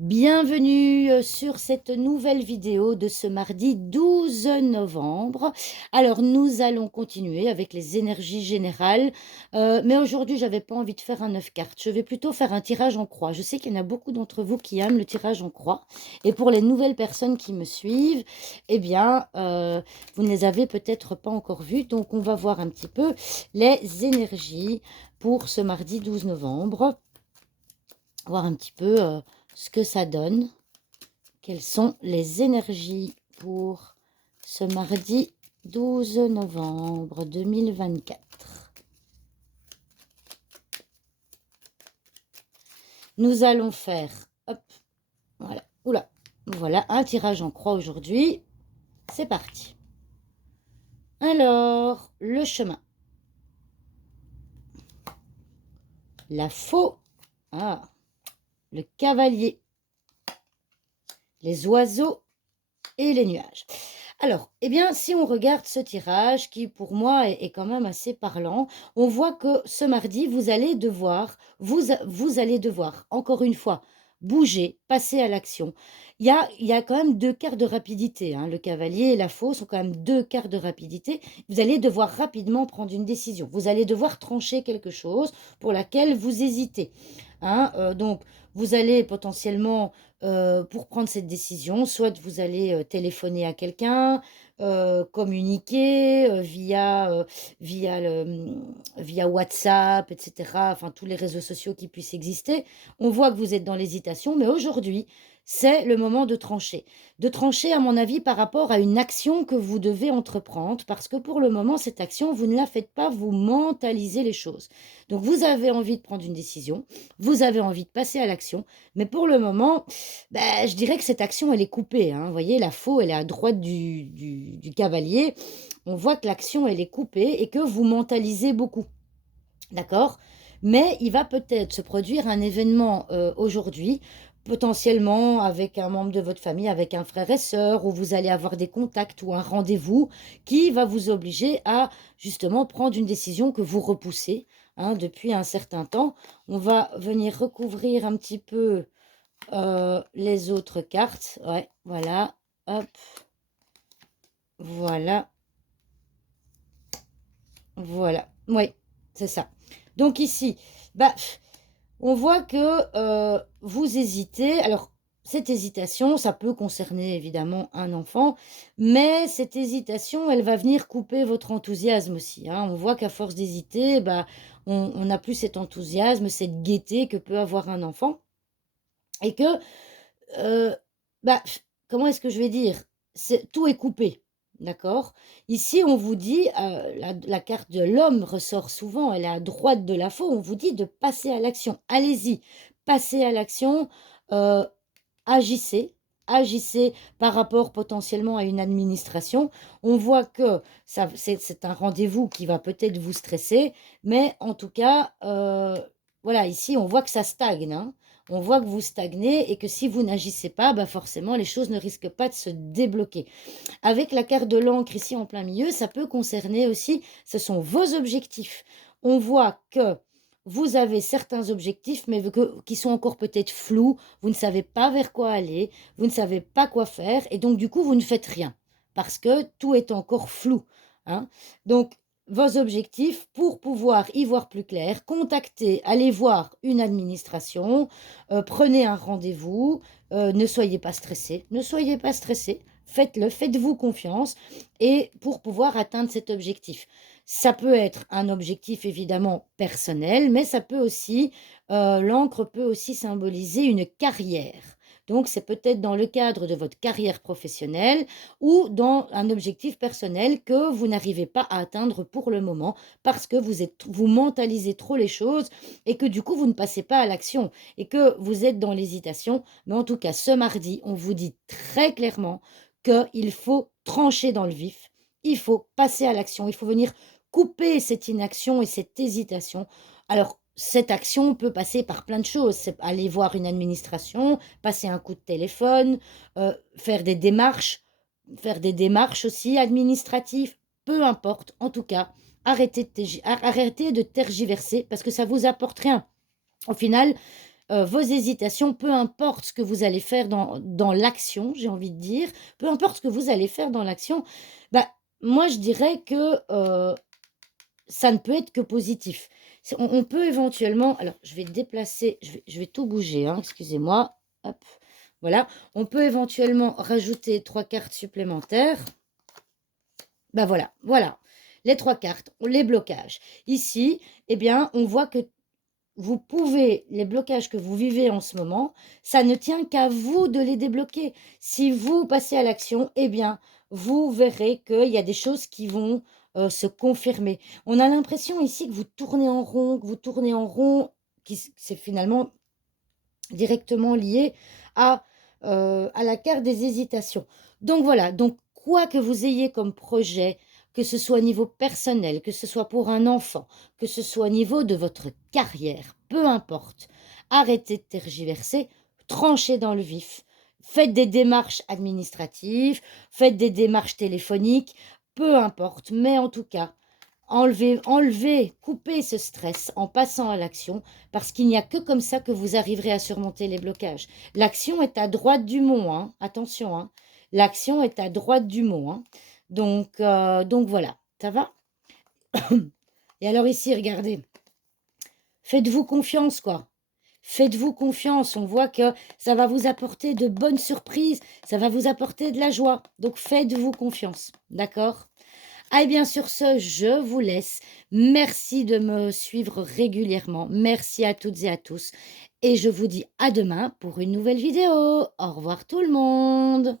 Bienvenue sur cette nouvelle vidéo de ce mardi 12 novembre. Alors, nous allons continuer avec les énergies générales, mais aujourd'hui, j'avais pas envie de faire un 9 cartes. Je vais plutôt faire un tirage en croix. Je sais qu'il y en a beaucoup d'entre vous qui aiment le tirage en croix. Et pour les nouvelles personnes qui me suivent, eh bien, vous ne les avez peut-être pas encore vues. Donc, on va voir un petit peu les énergies pour ce mardi 12 novembre. Voir un petit peu ce que ça donne. Quelles sont les énergies pour ce mardi 12 novembre 2024? Nous allons faire, hop, voilà, oula, voilà, un tirage en croix aujourd'hui. C'est parti. Alors, le chemin. La faux, ah, le cavalier, les oiseaux et les nuages. Alors, eh bien, si on regarde ce tirage, qui pour moi est quand même assez parlant, on voit que ce mardi, vous allez devoir, encore une fois, bouger, passer à l'action. Il y a quand même deux quarts de rapidité, hein. Le cavalier et la fausse sont quand même deux quarts de rapidité. Vous allez devoir rapidement prendre une décision. Vous allez devoir trancher quelque chose pour laquelle vous hésitez, hein. Donc, vous allez potentiellement pour prendre cette décision, soit vous allez téléphoner à quelqu'un, communiquer via WhatsApp, etc. Enfin, tous les réseaux sociaux qui puissent exister. On voit que vous êtes dans l'hésitation, mais aujourd'hui, c'est le moment de trancher. De trancher, à mon avis, par rapport à une action que vous devez entreprendre, parce que pour le moment, cette action, vous ne la faites pas, vous mentalisez les choses. Donc, vous avez envie de prendre une décision, vous avez envie de passer à l'action, mais pour le moment, bah, je dirais que cette action, elle est coupée, hein. Vous voyez, la faux, elle est à droite du cavalier. On voit que l'action, elle est coupée et que vous mentalisez beaucoup. D'accord? Mais il va peut-être se produire un événement aujourd'hui, potentiellement avec un membre de votre famille, avec un frère et sœur, où vous allez avoir des contacts ou un rendez-vous qui va vous obliger à justement prendre une décision que vous repoussez, hein, depuis un certain temps. On va venir recouvrir un petit peu les autres cartes. Ouais, voilà. Hop, voilà, voilà. Oui, c'est ça. Donc ici, bah, on voit que vous hésitez. Alors, cette hésitation, ça peut concerner évidemment un enfant, mais cette hésitation, elle va venir couper votre enthousiasme aussi, hein. On voit qu'à force d'hésiter, bah, on n'a plus cet enthousiasme, cette gaieté que peut avoir un enfant. Et que bah, comment est-ce que je vais dire? C'est tout est coupé, d'accord? Ici, on vous dit, la carte de l'homme ressort souvent, elle est à droite de la faux, on vous dit de passer à l'action. Allez-y, passez à l'action, heu, agissez, agissez par rapport potentiellement à une administration. On voit que ça c'est un rendez-vous qui va peut-être vous stresser, mais en tout cas, voilà, ici, on voit que ça stagne, hein. On voit que vous stagnez et que si vous n'agissez pas, bah forcément, les choses ne risquent pas de se débloquer. Avec la carte de l'encre ici en plein milieu, ça peut concerner aussi, ce sont vos objectifs. On voit que vous avez certains objectifs, mais qui sont encore peut-être flous, vous ne savez pas vers quoi aller, vous ne savez pas quoi faire, et donc du coup, vous ne faites rien, parce que tout est encore flou, hein. Donc, vos objectifs, pour pouvoir y voir plus clair, contactez, allez voir une administration, prenez un rendez-vous, ne soyez pas stressé, ne soyez pas stressé, faites-le, faites-vous confiance et pour pouvoir atteindre cet objectif. Ça peut être un objectif évidemment personnel, mais ça peut aussi, l'encre peut aussi symboliser une carrière. Donc c'est peut-être dans le cadre de votre carrière professionnelle ou dans un objectif personnel que vous n'arrivez pas à atteindre pour le moment parce que vous mentalisez trop les choses et que du coup vous ne passez pas à l'action et que vous êtes dans l'hésitation. Mais en tout cas, ce mardi, on vous dit très clairement qu'il faut trancher dans le vif, il faut passer à l'action, il faut venir couper cette inaction et cette hésitation. Alors, cette action peut passer par plein de choses. C'est aller voir une administration, passer un coup de téléphone, faire faire des démarches aussi administratives, peu importe. En tout cas, arrêtez de tergiverser parce que ça vous apporte rien. Au final, vos hésitations, peu importe ce que vous allez faire dans l'action, j'ai envie de dire, peu importe ce que vous allez faire dans l'action, bah, moi je dirais que, ça ne peut être que positif. C'est on peut éventuellement alors je vais déplacer, je vais tout bouger, hein, excusez-moi, hop, voilà. On peut éventuellement rajouter 3 cartes supplémentaires. Ben voilà, voilà, les 3 cartes, les blocages. Ici, eh bien, on voit que vous pouvez les blocages que vous vivez en ce moment, ça ne tient qu'à vous de les débloquer. Si vous passez à l'action, eh bien, vous verrez qu'il y a des choses qui vont, se confirmer. On a l'impression ici que vous tournez en rond, que vous tournez en rond, qui c'est finalement directement lié à la carte des hésitations. Donc voilà, donc quoi que vous ayez comme projet, que ce soit au niveau personnel, que ce soit pour un enfant, que ce soit au niveau de votre carrière, peu importe, arrêtez de tergiverser, tranchez dans le vif. Faites des démarches administratives, faites des démarches téléphoniques, peu importe, mais en tout cas, coupez ce stress en passant à l'action, parce qu'il n'y a que comme ça que vous arriverez à surmonter les blocages. L'action est à droite du mot, hein, attention, hein. L'action est à droite du mot, hein. Donc voilà, ça va? Et alors ici, regardez, faites-vous confiance, quoi. Faites-vous confiance, on voit que ça va vous apporter de bonnes surprises, ça va vous apporter de la joie. Donc faites-vous confiance, d'accord? Ah et bien sur ce, je vous laisse. Merci de me suivre régulièrement. Merci à toutes et à tous. Et je vous dis à demain pour une nouvelle vidéo. Au revoir tout le monde.